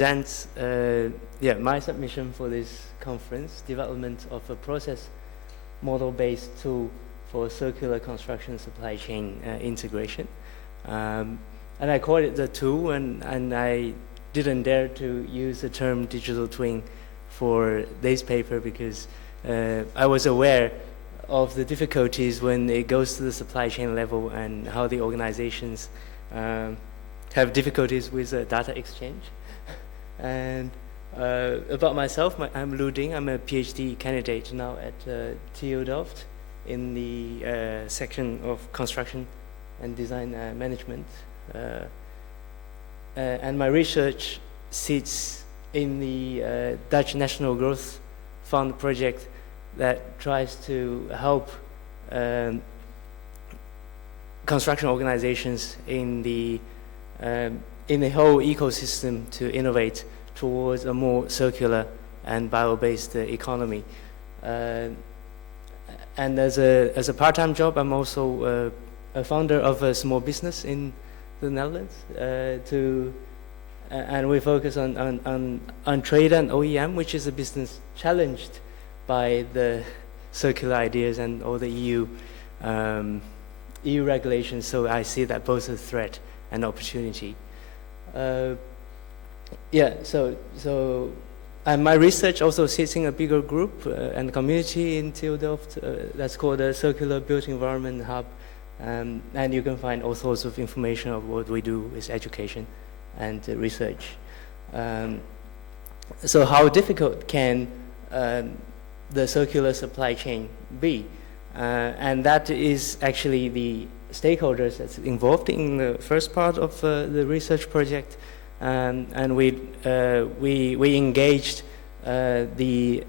present my submission for this conference, development of a process model-based tool for circular construction supply chain integration. And I called it the tool, and I didn't dare to use the term digital twin for this paper because I was aware of the difficulties when it goes to the supply chain level and how the organizations have difficulties with data exchange. And about myself, I'm Lu Ding. I'm a PhD candidate now at TU Delft in the section of construction and design management. And my research sits in the Dutch National Growth Fund project that tries to help construction organizations in the whole ecosystem to innovate towards a more circular and bio-based economy. And as a part-time job, I'm also a founder of a small business in the Netherlands. And we focus on trade and OEM, which is a business challenged by the circular ideas and all the EU regulations. So I see that both a threat and opportunity. And my research also sits in a bigger group and community in TU Delft that's called the Circular Built Environment Hub. And you can find all sorts of information of what we do with education and research. So how difficult can the circular supply chain be? And that is actually the stakeholders that's involved in the first part of the research project. And we engaged the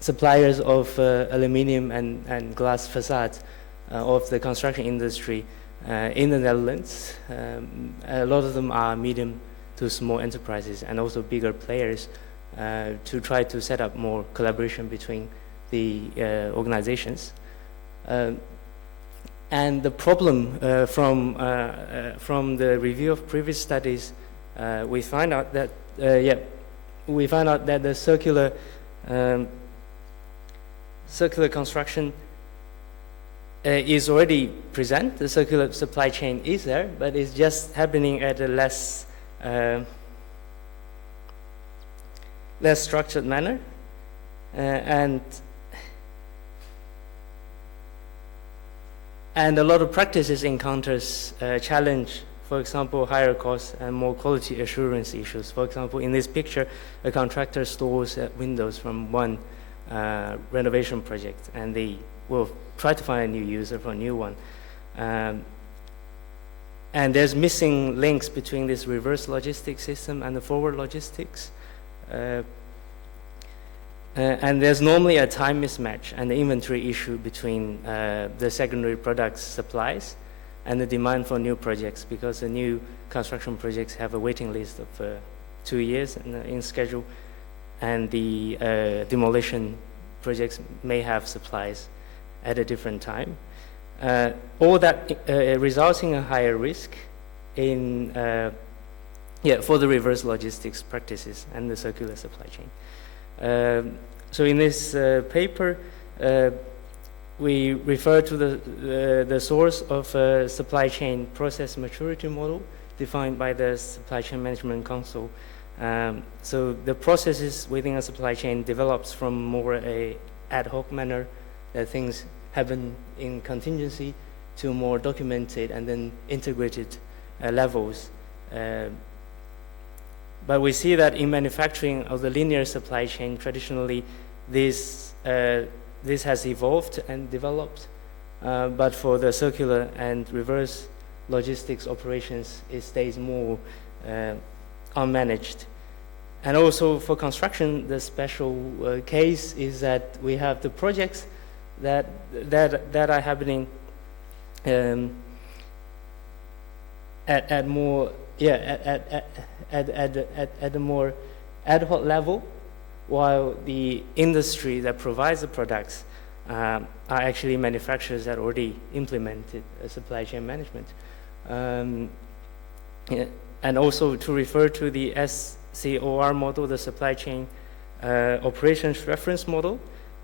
suppliers of aluminium and glass facades of the construction industry in the Netherlands. A lot of them are medium to small enterprises and also bigger players to try to set up more collaboration between the organizations. And the problem from the review of previous studies, we find out that the circular construction is already present. The circular supply chain is there, but it's just happening at a less structured manner, and a lot of practices encounters challenge, for example, higher costs and more quality assurance issues. For example, in this picture, a contractor stores windows from one renovation project, and they will try to find a new user for a new one. And there's missing links between this reverse logistics system and the forward logistics. And there's normally a time mismatch and the inventory issue between the secondary products supplies and the demand for new projects, because the new construction projects have a waiting list of 2 years in schedule, and the demolition projects may have supplies at a different time. All that results in a higher risk in for the reverse logistics practices and the circular supply chain. So in this paper, we refer to the source of supply chain process maturity model defined by the Supply Chain Management Council. So the processes within a supply chain develops from more a ad hoc manner, that things happen in contingency, to more documented and then integrated levels. But we see that in manufacturing of the linear supply chain, traditionally, this has evolved and developed. But for the circular and reverse logistics operations, it stays more unmanaged. And also for construction, the special case is that we have the projects that are happening at a more ad hoc level, while the industry that provides the products are actually manufacturers that already implemented supply chain management. and also to refer to the SCOR model, the supply chain operations reference model.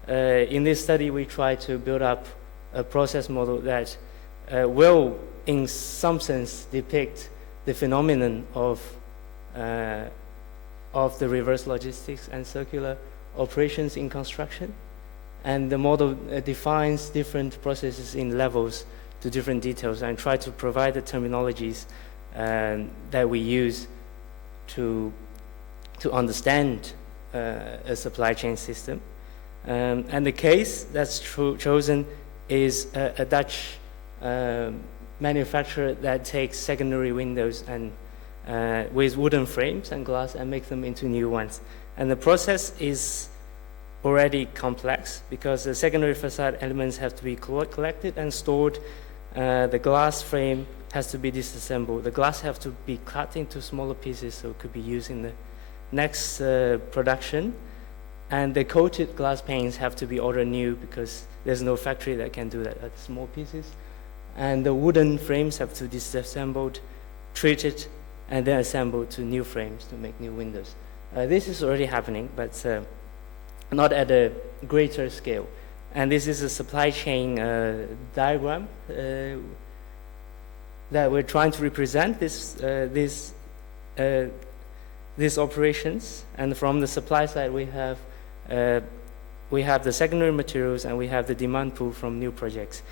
In this study, we try to build up a process model that will, in some sense, depict the phenomenon of the reverse logistics and circular operations in construction. And the model defines different processes in levels to different details and try to provide the terminologies that we use to understand a supply chain system. And the case that's chosen is a Dutch manufacturer that takes secondary windows and with wooden frames and glass and make them into new ones. And the process is already complex because the secondary facade elements have to be collected and stored. The glass frame has to be disassembled. The glass have to be cut into smaller pieces so it could be used in the next production. And the coated glass panes have to be ordered new because there's no factory that can do that at small pieces. And the wooden frames have to be disassembled, treated, and then assembled to new frames to make new windows. This is already happening, but not at a greater scale. And this is a supply chain diagram that we're trying to represent these operations. And from the supply side, we have the secondary materials and we have the demand pool from new projects.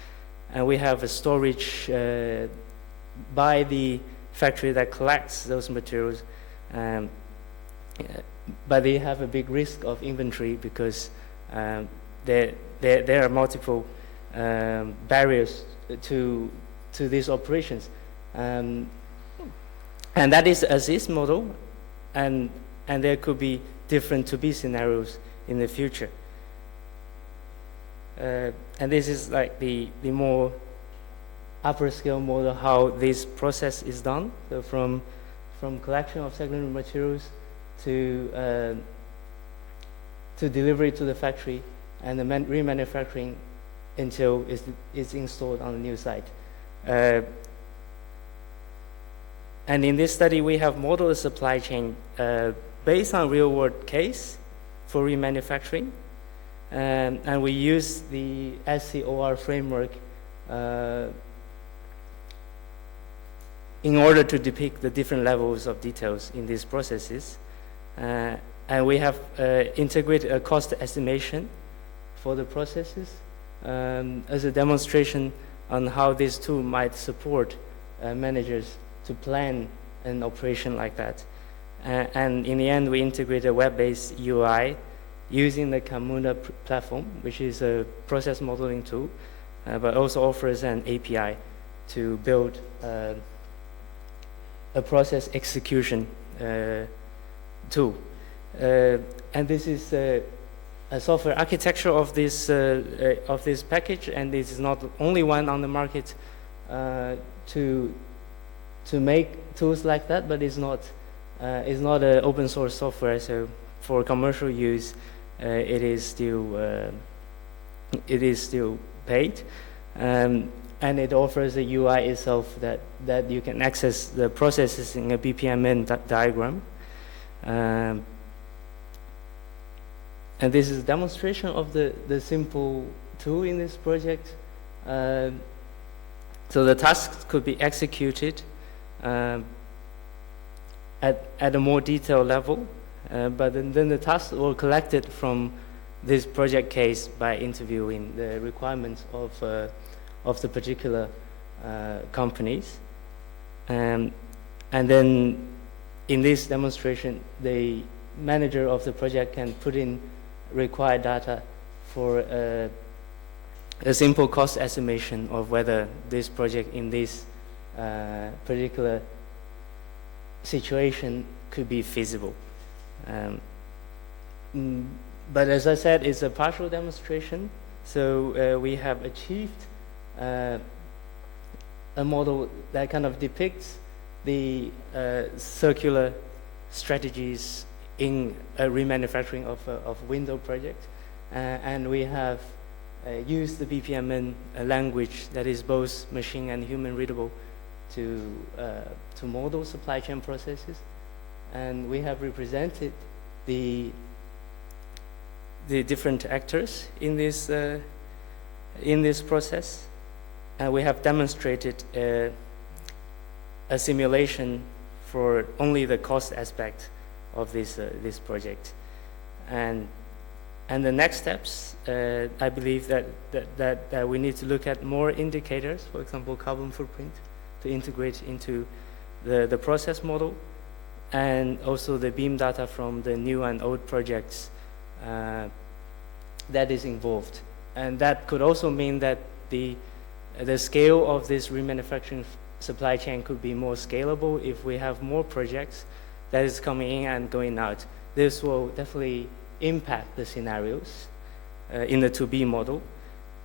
And we have a storage by the factory that collects those materials. But they have a big risk of inventory because there are multiple barriers to these operations. And that is as is model, and there could be different to-be scenarios in the future. And this is like the more upper scale model how this process is done. So from collection of secondary materials to delivery to the factory and the remanufacturing until it's installed on the new site. And in this study, we have modeled a supply chain based on real-world case for remanufacturing. And we use the SCOR framework in order to depict the different levels of details in these processes. And we have integrated a cost estimation for the processes as a demonstration on how this tool might support managers to plan an operation like that. And in the end, we integrate a web-based UI using the Camuna platform, which is a process modeling tool, but also offers an API to build a process execution tool. And this is a software architecture of this package, and this is not the only one on the market to make tools like that, but it's not an open source software. So for commercial use, it is still paid, and it offers a UI itself that you can access the processes in a BPMN diagram. And this is a demonstration of the simple tool in this project. So the tasks could be executed at a more detailed level, but then the tasks were collected from this project case by interviewing the requirements of the particular companies. And then in this demonstration, the manager of the project can put in required data for a simple cost estimation of whether this project in this particular situation could be feasible. But as I said, it's a partial demonstration, so we have achieved a model that kind of depicts the circular strategies in a remanufacturing of window project, and we have used the BPMN language that is both machine and human readable to model supply chain processes, and we have represented the different actors in this process, and we have demonstrated a simulation for only the cost aspect of this project, and the next steps, I believe that we need to look at more indicators, for example, carbon footprint, to integrate into the process model, and also the beam data from the new and old projects that is involved. And that could also mean that the scale of this remanufacturing supply chain could be more scalable if we have more projects that is coming in and going out. This will definitely impact the scenarios in the 2B model.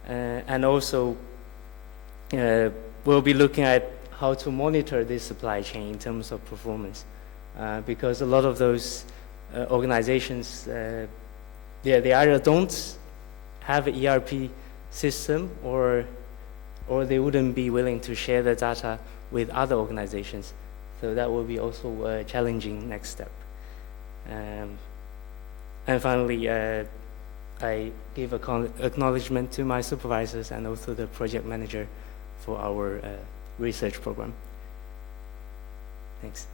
And also, we'll be looking at how to monitor this supply chain in terms of performance. Because a lot of those organizations, they either don't have an ERP system, or they wouldn't be willing to share the data with other organizations. So that will be also a challenging next step. And finally, I give acknowledgement to my supervisors and also the project manager for our research program. Thanks.